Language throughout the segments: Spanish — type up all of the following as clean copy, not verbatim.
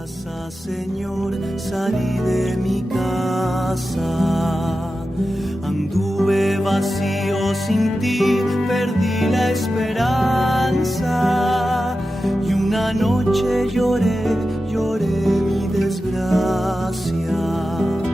casa, Señor, salí de mi casa. Anduve vacío sin ti, perdí la esperanza. Y una noche lloré mi desgracia.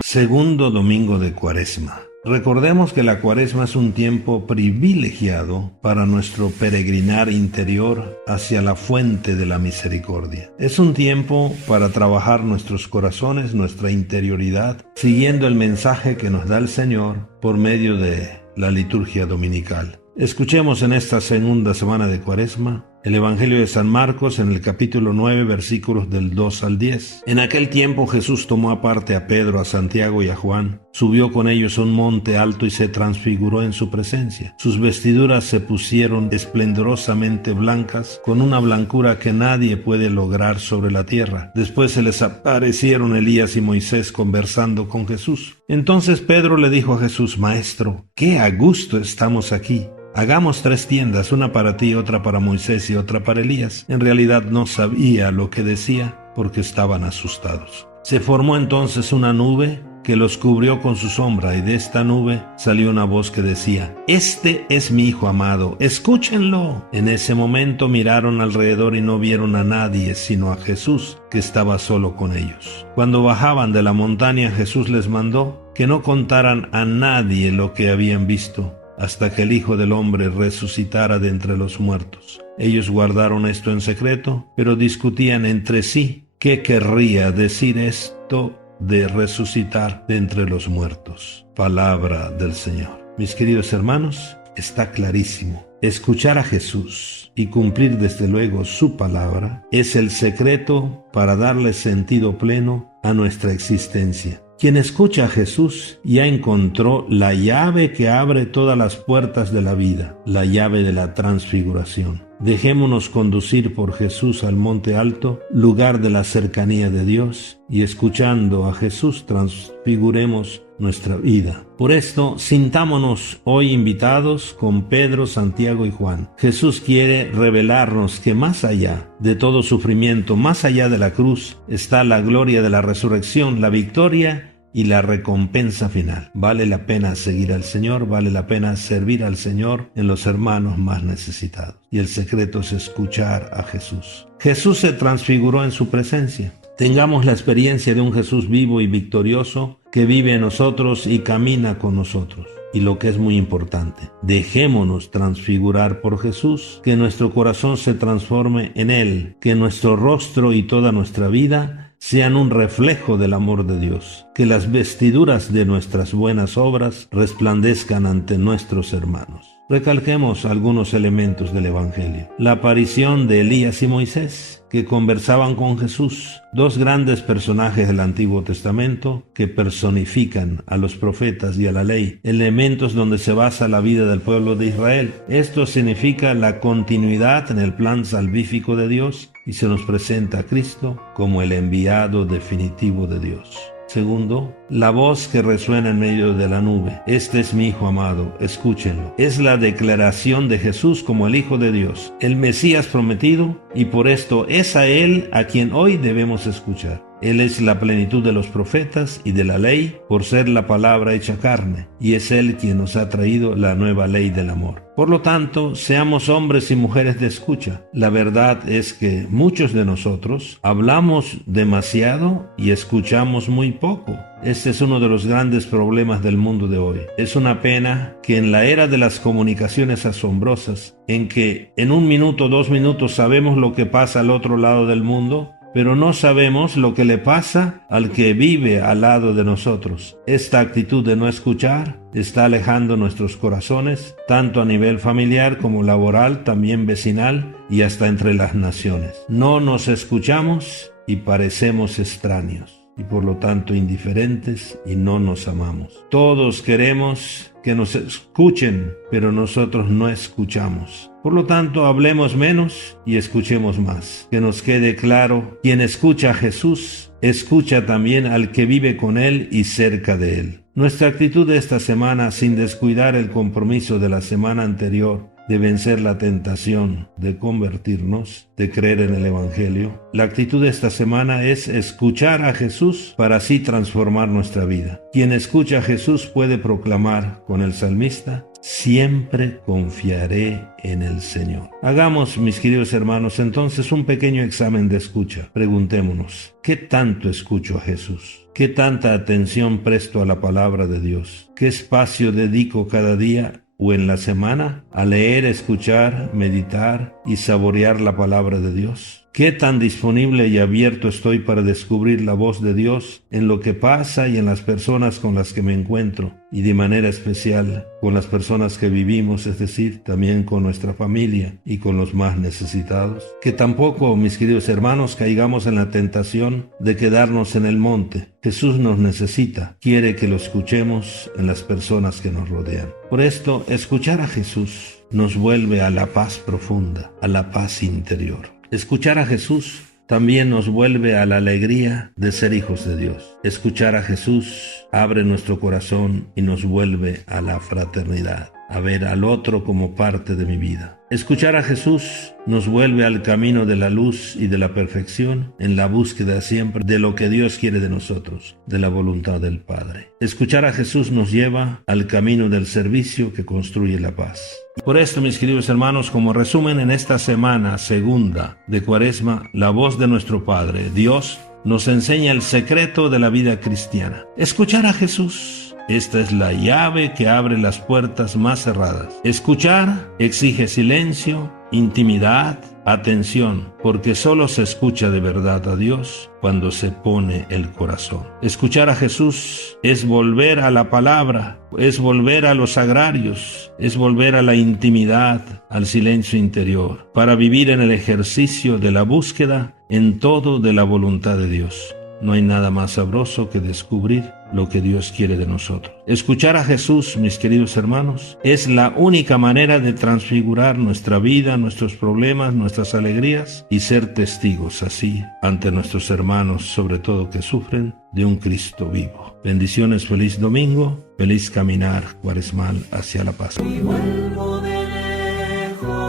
Segundo domingo de Cuaresma. Recordemos que la Cuaresma es un tiempo privilegiado para nuestro peregrinar interior hacia la fuente de la misericordia. Es un tiempo para trabajar nuestros corazones, nuestra interioridad, siguiendo el mensaje que nos da el Señor por medio de la liturgia dominical. Escuchemos en esta segunda semana de Cuaresma el Evangelio de San Marcos en el capítulo 9, versículos del 2 al 10. En aquel tiempo Jesús tomó aparte a Pedro, a Santiago y a Juan, subió con ellos a un monte alto y se transfiguró en su presencia. Sus vestiduras se pusieron esplendorosamente blancas, con una blancura que nadie puede lograr sobre la tierra. Después se les aparecieron Elías y Moisés conversando con Jesús. Entonces Pedro le dijo a Jesús: Maestro, qué a gusto estamos aquí. Hagamos 3 tiendas, una para ti, otra para Moisés y otra para Elías. En realidad no sabía lo que decía porque estaban asustados. Se formó entonces una nube que los cubrió con su sombra, y de esta nube salió una voz que decía: Este es mi Hijo amado, escúchenlo. En ese momento miraron alrededor y no vieron a nadie sino a Jesús, que estaba solo con ellos. Cuando bajaban de la montaña, Jesús les mandó que no contaran a nadie lo que habían visto, hasta que el Hijo del Hombre resucitara de entre los muertos. Ellos guardaron esto en secreto, pero discutían entre sí qué querría decir esto de resucitar de entre los muertos. Palabra del Señor. Mis queridos hermanos, está clarísimo. Escuchar a Jesús y cumplir desde luego su palabra es el secreto para darle sentido pleno a nuestra existencia. Quien escucha a Jesús ya encontró la llave que abre todas las puertas de la vida, la llave de la transfiguración. Dejémonos conducir por Jesús al monte alto, lugar de la cercanía de Dios, y escuchando a Jesús transfiguremos nuestra vida. Por esto, sintámonos hoy invitados con Pedro, Santiago y Juan. Jesús quiere revelarnos que más allá de todo sufrimiento, más allá de la cruz, está la gloria de la resurrección, la victoria y la recompensa final. Vale la pena seguir al Señor, vale la pena servir al Señor en los hermanos más necesitados. Y el secreto es escuchar a Jesús. Jesús se transfiguró en su presencia. Tengamos la experiencia de un Jesús vivo y victorioso que vive en nosotros y camina con nosotros. Y lo que es muy importante, dejémonos transfigurar por Jesús, que nuestro corazón se transforme en Él, que nuestro rostro y toda nuestra vida sean un reflejo del amor de Dios, que las vestiduras de nuestras buenas obras resplandezcan ante nuestros hermanos. Recalquemos algunos elementos del Evangelio. La aparición de Elías y Moisés, que conversaban con Jesús, 2 grandes personajes del Antiguo Testamento que personifican a los profetas y a la ley, elementos donde se basa la vida del pueblo de Israel. Esto significa la continuidad en el plan salvífico de Dios y se nos presenta a Cristo como el enviado definitivo de Dios. Segundo, la voz que resuena en medio de la nube. Este es mi Hijo amado, escúchenlo. Es la declaración de Jesús como el Hijo de Dios, el Mesías prometido, y por esto es a Él a quien hoy debemos escuchar. Él es la plenitud de los profetas y de la ley, por ser la palabra hecha carne, y es Él quien nos ha traído la nueva ley del amor. Por lo tanto, seamos hombres y mujeres de escucha. La verdad es que muchos de nosotros hablamos demasiado y escuchamos muy poco. Este es uno de los grandes problemas del mundo de hoy. Es una pena que en la era de las comunicaciones asombrosas, en que en 1 minuto, 2 minutos sabemos lo que pasa al otro lado del mundo, pero no sabemos lo que le pasa al que vive al lado de nosotros. Esta actitud de no escuchar está alejando nuestros corazones, tanto a nivel familiar como laboral, también vecinal y hasta entre las naciones. No nos escuchamos y parecemos extraños, y por lo tanto indiferentes, y no nos amamos. Todos queremos que nos escuchen, pero nosotros no escuchamos. Por lo tanto, hablemos menos y escuchemos más. Que nos quede claro, quien escucha a Jesús, escucha también al que vive con Él y cerca de Él. Nuestra actitud de esta semana, sin descuidar el compromiso de la semana anterior, de vencer la tentación de convertirnos, de creer en el Evangelio. La actitud de esta semana es escuchar a Jesús para así transformar nuestra vida. Quien escucha a Jesús puede proclamar con el salmista: siempre confiaré en el Señor. Hagamos, mis queridos hermanos, entonces un pequeño examen de escucha. Preguntémonos: ¿qué tanto escucho a Jesús? ¿Qué tanta atención presto a la palabra de Dios? ¿Qué espacio dedico cada día o en la semana a leer, escuchar, meditar y saborear la palabra de Dios? ¿Qué tan disponible y abierto estoy para descubrir la voz de Dios en lo que pasa y en las personas con las que me encuentro? Y de manera especial con las personas que vivimos, es decir, también con nuestra familia y con los más necesitados. Que tampoco, mis queridos hermanos, caigamos en la tentación de quedarnos en el monte. Jesús nos necesita, quiere que lo escuchemos en las personas que nos rodean. Por esto, escuchar a Jesús nos vuelve a la paz profunda, a la paz interior. Escuchar a Jesús también nos vuelve a la alegría de ser hijos de Dios. Escuchar a Jesús abre nuestro corazón y nos vuelve a la fraternidad, a ver al otro como parte de mi vida. Escuchar a Jesús nos vuelve al camino de la luz y de la perfección en la búsqueda siempre de lo que Dios quiere de nosotros, de la voluntad del Padre. Escuchar a Jesús nos lleva al camino del servicio que construye la paz. Por esto, mis queridos hermanos, como resumen en esta semana segunda de Cuaresma, la voz de nuestro Padre, Dios, nos enseña el secreto de la vida cristiana. Escuchar a Jesús. Esta es la llave que abre las puertas más cerradas. Escuchar exige silencio, intimidad, atención, porque solo se escucha de verdad a Dios cuando se pone el corazón. Escuchar a Jesús es volver a la palabra, es volver a los sagrarios, es volver a la intimidad, al silencio interior, para vivir en el ejercicio de la búsqueda en todo de la voluntad de Dios. No hay nada más sabroso que descubrir lo que Dios quiere de nosotros. Escuchar a Jesús, mis queridos hermanos, es la única manera de transfigurar nuestra vida, nuestros problemas, nuestras alegrías y ser testigos así ante nuestros hermanos, sobre todo que sufren, de un Cristo vivo. Bendiciones, feliz domingo, feliz caminar cuaresmal hacia la paz. Y vuelvo de lejos,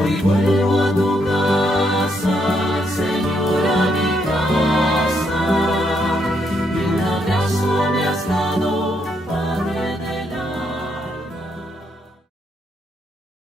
hoy vuelvo a tu